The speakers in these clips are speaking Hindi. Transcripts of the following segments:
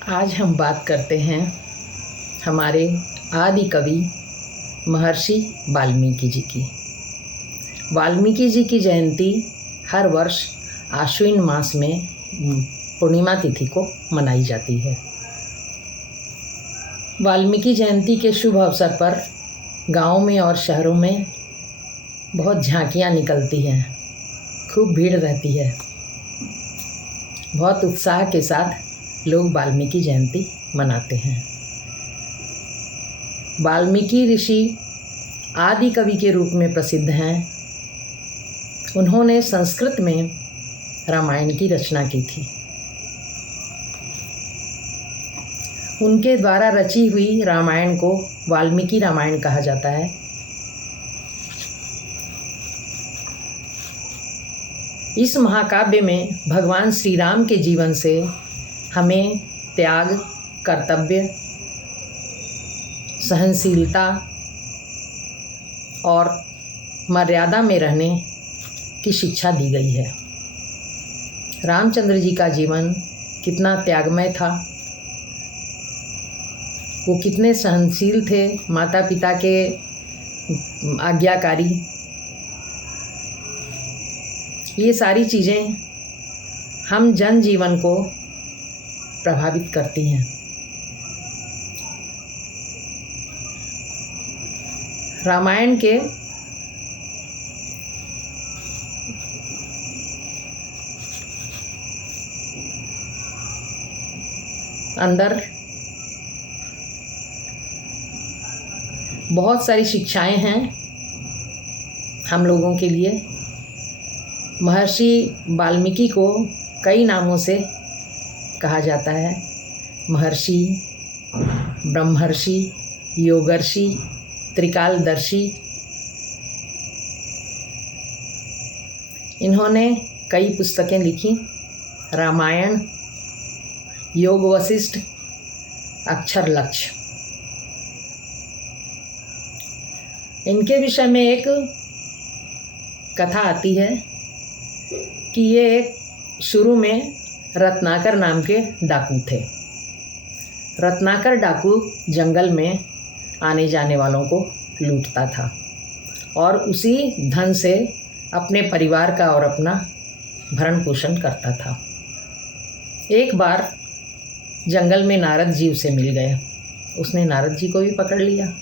आज हम बात करते हैं हमारे आदि कवि महर्षि वाल्मीकि जी की। वाल्मीकि जी की जयंती हर वर्ष आश्विन मास में पूर्णिमा तिथि को मनाई जाती है। वाल्मीकि जयंती के शुभ अवसर पर गाँव में और शहरों में बहुत झांकियाँ निकलती हैं, खूब भीड़ रहती है। बहुत उत्साह के साथ लोग वाल्मीकि जयंती मनाते हैं। वाल्मीकि ऋषि आदि कवि के रूप में प्रसिद्ध हैं। उन्होंने संस्कृत में रामायण की रचना की थी। उनके द्वारा रची हुई रामायण को वाल्मीकि रामायण कहा जाता है। इस महाकाव्य में भगवान श्री राम के जीवन से हमें त्याग, कर्तव्य, सहनशीलता और मर्यादा में रहने की शिक्षा दी गई है। रामचंद्र जी का जीवन कितना त्यागमय था, वो कितने सहनशील थे, माता पिता के आज्ञाकारी। ये सारी चीज़ें हम जनजीवन को प्रभावित करती हैं। रामायण के अंदर बहुत सारी शिक्षाएं हैं हम लोगों के लिए। महर्षि वाल्मीकि को कई नामों से कहा जाता है। महर्षि, ब्रह्मर्षि, योगर्षि, त्रिकालदर्शी। इन्होंने कई पुस्तकें लिखी। रामायण, योग वशिष्ठ, अक्षर लक्ष्य। इनके विषय में एक कथा आती है कि ये एक शुरू में रत्नाकर नाम के डाकू थे। रत्नाकर डाकू जंगल में आने जाने वालों को लूटता था और उसी धन से अपने परिवार का और अपना भरण पोषण करता था। एक बार जंगल में नारद जी उसे मिल गए। उसने नारद जी को भी पकड़ लिया।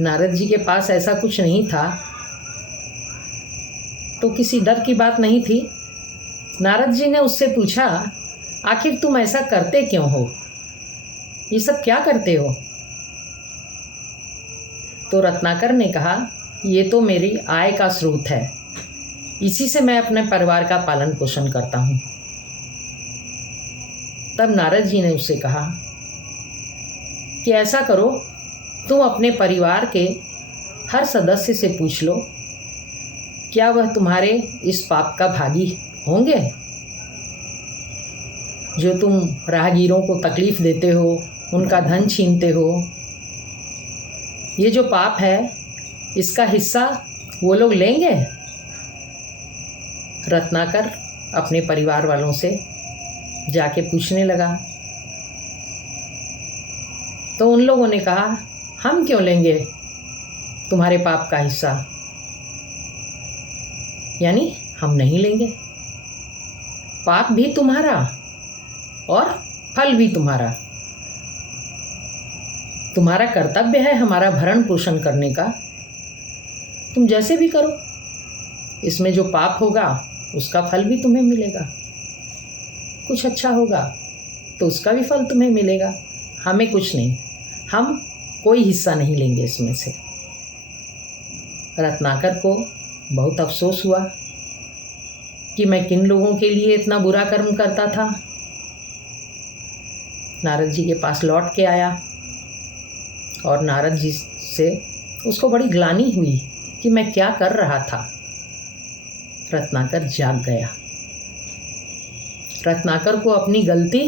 नारद जी के पास ऐसा कुछ नहीं था तो किसी डर की बात नहीं थी। नारद जी ने उससे पूछा, आखिर तुम ऐसा करते क्यों हो? ये सब क्या करते हो? तो रत्नाकर ने कहा, ये तो मेरी आय का स्रोत है, इसी से मैं अपने परिवार का पालन पोषण करता हूँ। तब नारद जी ने उससे कहा कि ऐसा करो, तुम अपने परिवार के हर सदस्य से पूछ लो, क्या वह तुम्हारे इस पाप का भागी होंगे जो तुम राहगीरों को तकलीफ़ देते हो, उनका धन छीनते हो। ये जो पाप है, इसका हिस्सा वो लोग लेंगे? रत्नाकर अपने परिवार वालों से जाके पूछने लगा तो उन लोगों ने कहा, हम क्यों लेंगे तुम्हारे पाप का हिस्सा? यानी हम नहीं लेंगे। पाप भी तुम्हारा और फल भी तुम्हारा। तुम्हारा कर्तव्य है हमारा भरण पोषण करने का। तुम जैसे भी करो, इसमें जो पाप होगा उसका फल भी तुम्हें मिलेगा। कुछ अच्छा होगा तो उसका भी फल तुम्हें मिलेगा। हमें कुछ नहीं, हम कोई हिस्सा नहीं लेंगे इसमें से। रत्नाकर को बहुत अफसोस हुआ कि मैं किन लोगों के लिए इतना बुरा कर्म करता था। नारद जी के पास लौट के आया और नारद जी से उसको बड़ी ग्लानि हुई कि मैं क्या कर रहा था। रत्नाकर जाग गया। रत्नाकर को अपनी गलती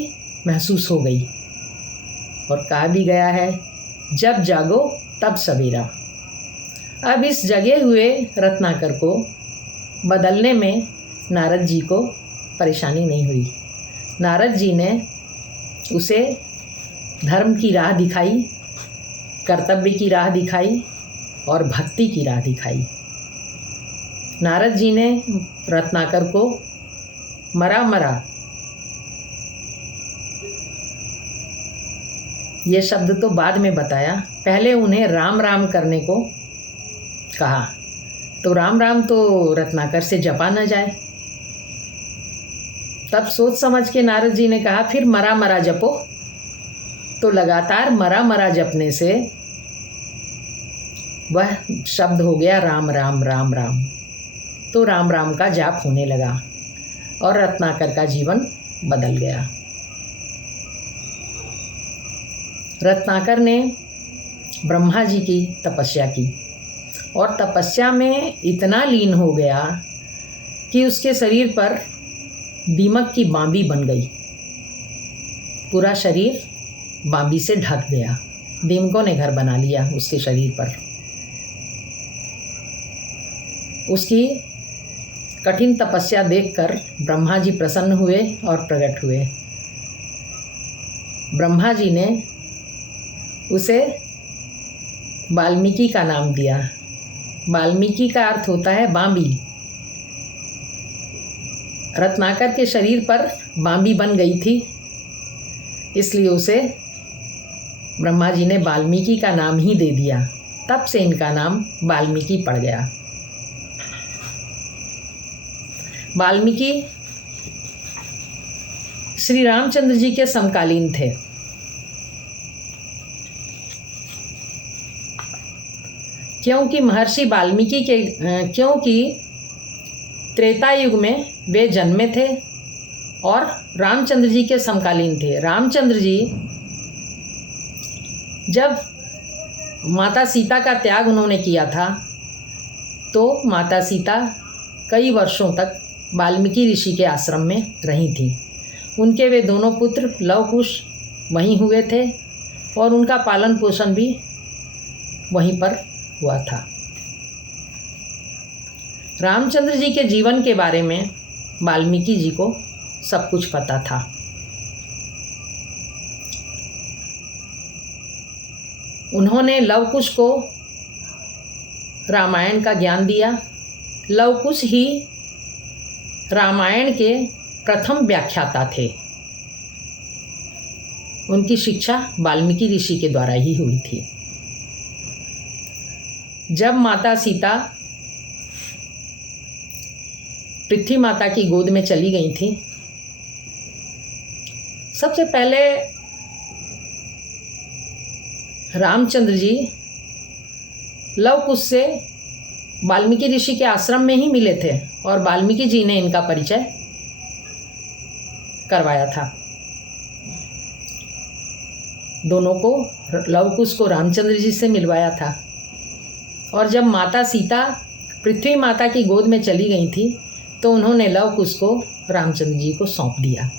महसूस हो गई और कहा भी गया है, जब जागो तब सवेरा। अब इस जगे हुए रत्नाकर को बदलने में नारद जी को परेशानी नहीं हुई। नारद जी ने उसे धर्म की राह दिखाई, कर्तव्य की राह दिखाई और भक्ति की राह दिखाई। नारद जी ने रत्नाकर को मरा मरा ये शब्द तो बाद में बताया, पहले उन्हें राम राम करने को कहा। तो राम राम तो रत्नाकर से जपा न जाए। तब सोच समझ के नारद जी ने कहा फिर मरा मरा जपो। तो लगातार मरा मरा जपने से वह शब्द हो गया राम राम राम राम। तो राम राम का जाप होने लगा और रत्नाकर का जीवन बदल गया। रत्नाकर ने ब्रह्मा जी की तपस्या की और तपस्या में इतना लीन हो गया कि उसके शरीर पर दीमक की बांबी बन गई। पूरा शरीर बांबी से ढक गया। दीमकों ने घर बना लिया उसके शरीर पर। उसकी कठिन तपस्या देखकर ब्रह्मा जी प्रसन्न हुए और प्रकट हुए। ब्रह्मा जी ने उसे वाल्मीकि का नाम दिया। वाल्मीकि का अर्थ होता है बांबी। रत्नाकर के शरीर पर बांबी बन गई थी, इसलिए उसे ब्रह्मा जी ने वाल्मीकि का नाम ही दे दिया। तब से इनका नाम वाल्मीकि पड़ गया। वाल्मीकि श्री रामचंद्र जी के समकालीन थे। क्योंकि महर्षि वाल्मीकि के क्योंकि त्रेता युग में वे जन्मे थे और रामचंद्र जी के समकालीन थे। रामचंद्र जी जब माता सीता का त्याग उन्होंने किया था तो माता सीता कई वर्षों तक वाल्मीकि ऋषि के आश्रम में रही थी। उनके वे दोनों पुत्र लव कुश वहीं हुए थे और उनका पालन पोषण भी वहीं पर हुआ था। रामचंद्र जी के जीवन के बारे में वाल्मीकि जी को सब कुछ पता था। उन्होंने लव कुश को रामायण का ज्ञान दिया। लव कुश ही रामायण के प्रथम व्याख्याता थे। उनकी शिक्षा वाल्मीकि ऋषि के द्वारा ही हुई थी। जब माता सीता पृथ्वी माता की गोद में चली गई थी, सबसे पहले रामचंद्र जी लव कुश से वाल्मीकि ऋषि के आश्रम में ही मिले थे और वाल्मीकि जी ने इनका परिचय करवाया था। दोनों को लव कुश को रामचंद्र जी से मिलवाया था। और जब माता सीता पृथ्वी माता की गोद में चली गई थी तो उन्होंने लव कुश को रामचंद्र जी को सौंप दिया।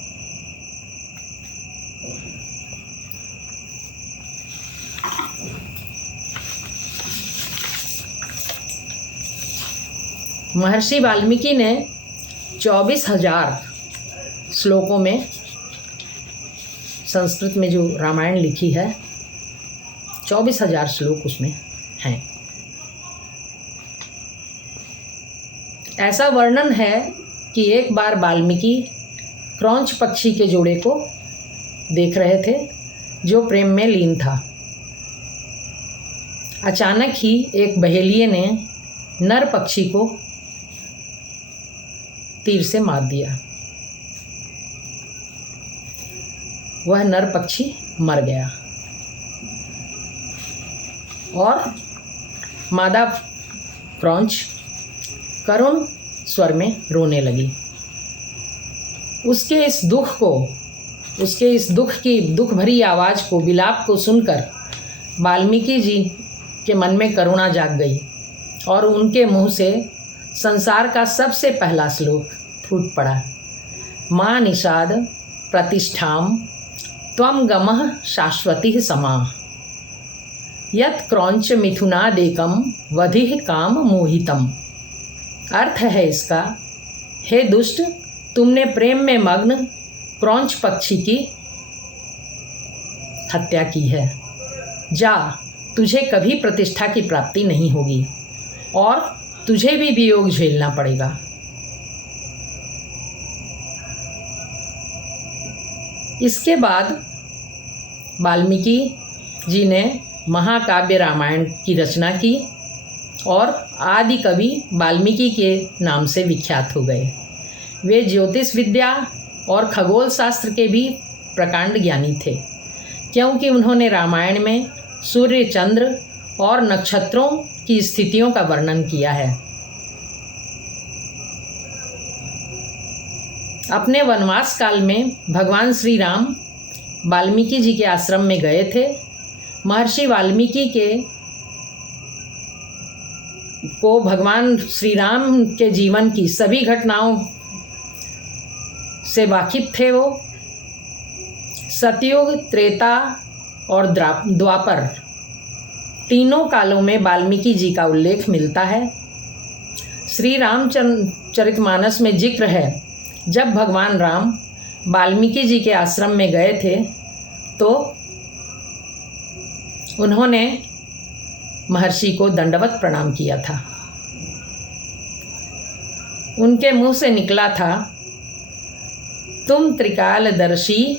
महर्षि वाल्मीकि ने 24,000 श्लोकों में संस्कृत में जो रामायण लिखी है, 24,000 श्लोक उसमें हैं। ऐसा वर्णन है कि एक बार वाल्मीकि क्रौंच पक्षी के जोड़े को देख रहे थे जो प्रेम में लीन था। अचानक ही एक बहेलिये ने नर पक्षी को तीर से मार दिया। वह नर पक्षी मर गया और मादा क्रौंच करुण स्वर में रोने लगी। उसके इस दुख की दुख भरी आवाज़ को, विलाप को सुनकर वाल्मीकि जी के मन में करुणा जाग गई और उनके मुंह से संसार का सबसे पहला श्लोक फूट पड़ा। माँ निषाद प्रतिष्ठाम त्वं गमः शाश्वती समा यत् क्रौंच मिथुनादेकम वधिः काम मोहितम। अर्थ है इसका, हे दुष्ट, तुमने प्रेम में मग्न क्रौंच पक्षी की हत्या की है। जा, तुझे कभी प्रतिष्ठा की प्राप्ति नहीं होगी और तुझे भी वियोग झेलना पड़ेगा। इसके बाद वाल्मीकि जी ने महाकाव्य रामायण की रचना की और आदि कवि वाल्मीकि के नाम से विख्यात हो गए। वे ज्योतिष विद्या और खगोल शास्त्र के भी प्रकांड ज्ञानी थे, क्योंकि उन्होंने रामायण में सूर्य, चंद्र और नक्षत्रों की स्थितियों का वर्णन किया है। अपने वनवास काल में भगवान श्री राम वाल्मीकि जी के आश्रम में गए थे। महर्षि वाल्मीकि को भगवान श्री राम के जीवन की सभी घटनाओं से वाकिफ थे। वो सतयुग, त्रेता और द्वापर तीनों कालों में वाल्मीकि जी का उल्लेख मिलता है। श्री रामचरितमानस में जिक्र है, जब भगवान राम वाल्मीकि जी के आश्रम में गए थे तो उन्होंने महर्षि को दंडवत प्रणाम किया था। उनके मुंह से निकला था, तुम त्रिकालदर्शी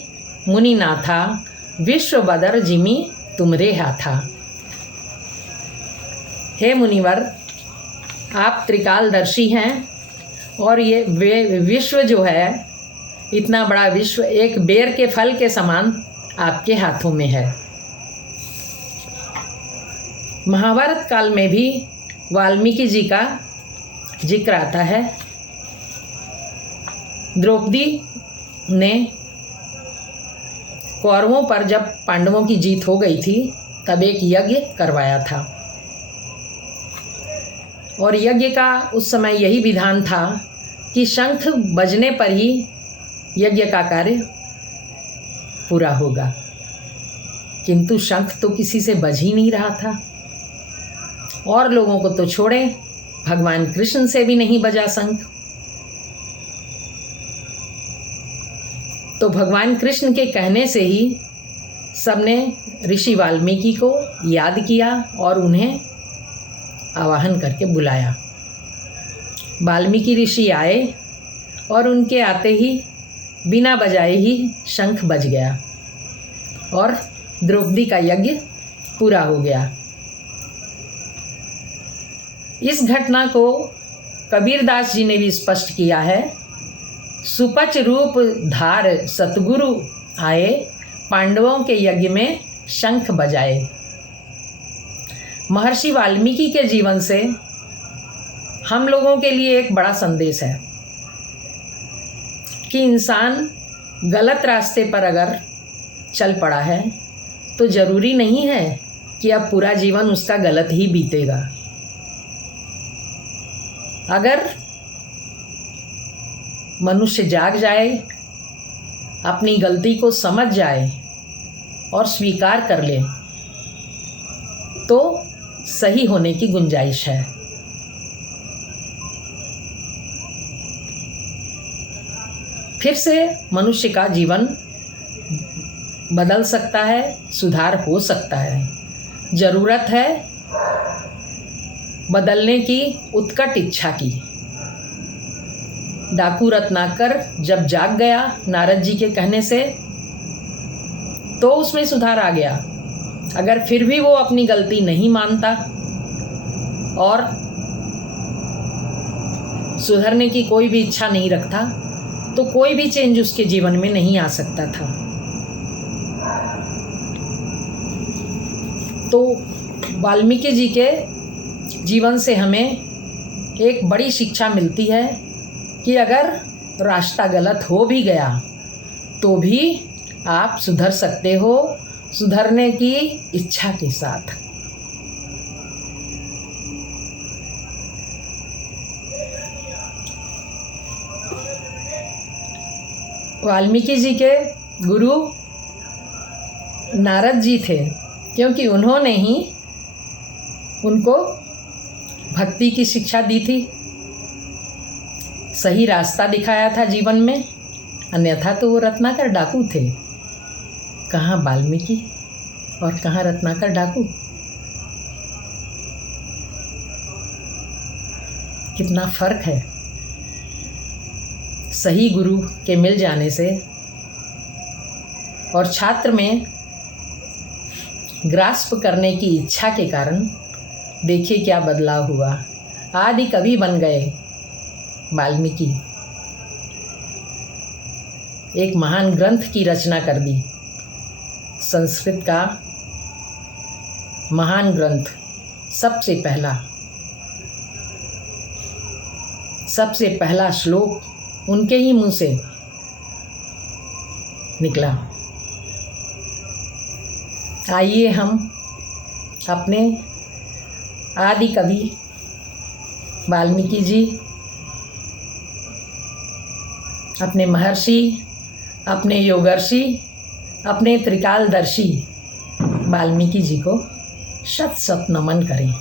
मुनिनाथा, विश्व बदर जिमी तुमरे हाथा। हे मुनिवर, आप त्रिकालदर्शी हैं और ये विश्व जो है, इतना बड़ा विश्व एक बेर के फल के समान आपके हाथों में है। महाभारत काल में भी वाल्मीकि जी का जिक्र आता है। द्रौपदी ने कौरवों पर जब पांडवों की जीत हो गई थी तब एक यज्ञ करवाया था और यज्ञ का उस समय यही विधान था कि शंख बजने पर ही यज्ञ का कार्य पूरा होगा, किंतु शंख तो किसी से बज ही नहीं रहा था। और लोगों को तो छोड़ें, भगवान कृष्ण से भी नहीं बजा शंख। तो भगवान कृष्ण के कहने से ही सबने ऋषि वाल्मीकि को याद किया और उन्हें आवाहन करके बुलाया। वाल्मीकि ऋषि आए और उनके आते ही बिना बजाए ही शंख बज गया और द्रौपदी का यज्ञ पूरा हो गया। इस घटना को कबीरदास जी ने भी स्पष्ट किया है। सुपच रूप धार सतगुरु आए, पांडवों के यज्ञ में शंख बजाए। महर्षि वाल्मीकि के जीवन से हम लोगों के लिए एक बड़ा संदेश है कि इंसान गलत रास्ते पर अगर चल पड़ा है तो ज़रूरी नहीं है कि अब पूरा जीवन उसका गलत ही बीतेगा। अगर मनुष्य जाग जाए, अपनी गलती को समझ जाए और स्वीकार कर ले तो सही होने की गुंजाइश है। फिर से मनुष्य का जीवन बदल सकता है, सुधार हो सकता है। ज़रूरत है बदलने की उत्कट इच्छा की। डाकू रत्नाकर जब जाग गया नारद जी के कहने से तो उसमें सुधार आ गया। अगर फिर भी वो अपनी गलती नहीं मानता और सुधरने की कोई भी इच्छा नहीं रखता तो कोई भी चेंज उसके जीवन में नहीं आ सकता था। तो वाल्मीकि जी के जीवन से हमें एक बड़ी शिक्षा मिलती है कि अगर रास्ता गलत हो भी गया तो भी आप सुधर सकते हो, सुधरने की इच्छा के साथ। वाल्मीकि जी के गुरु नारद जी थे, क्योंकि उन्होंने ही उनको भक्ति की शिक्षा दी थी, सही रास्ता दिखाया था जीवन में। अन्यथा तो वो रत्नाकर डाकू थे। कहाँ वाल्मीकि और कहाँ रत्नाकर डाकू। कितना फर्क है। सही गुरु के मिल जाने से और छात्र में ग्रास्प करने की इच्छा के कारण देखिए क्या बदलाव हुआ। आदि कवि बन गए वाल्मीकि। एक महान ग्रंथ की रचना कर दी। संस्कृत का महान ग्रंथ, सबसे पहला श्लोक उनके ही मुंह से निकला। आइए हम अपने आदि कवि वाल्मीकि जी, अपने महर्षि, अपने योगर्षि, अपने त्रिकालदर्शी वाल्मीकि जी को शत शत नमन करें।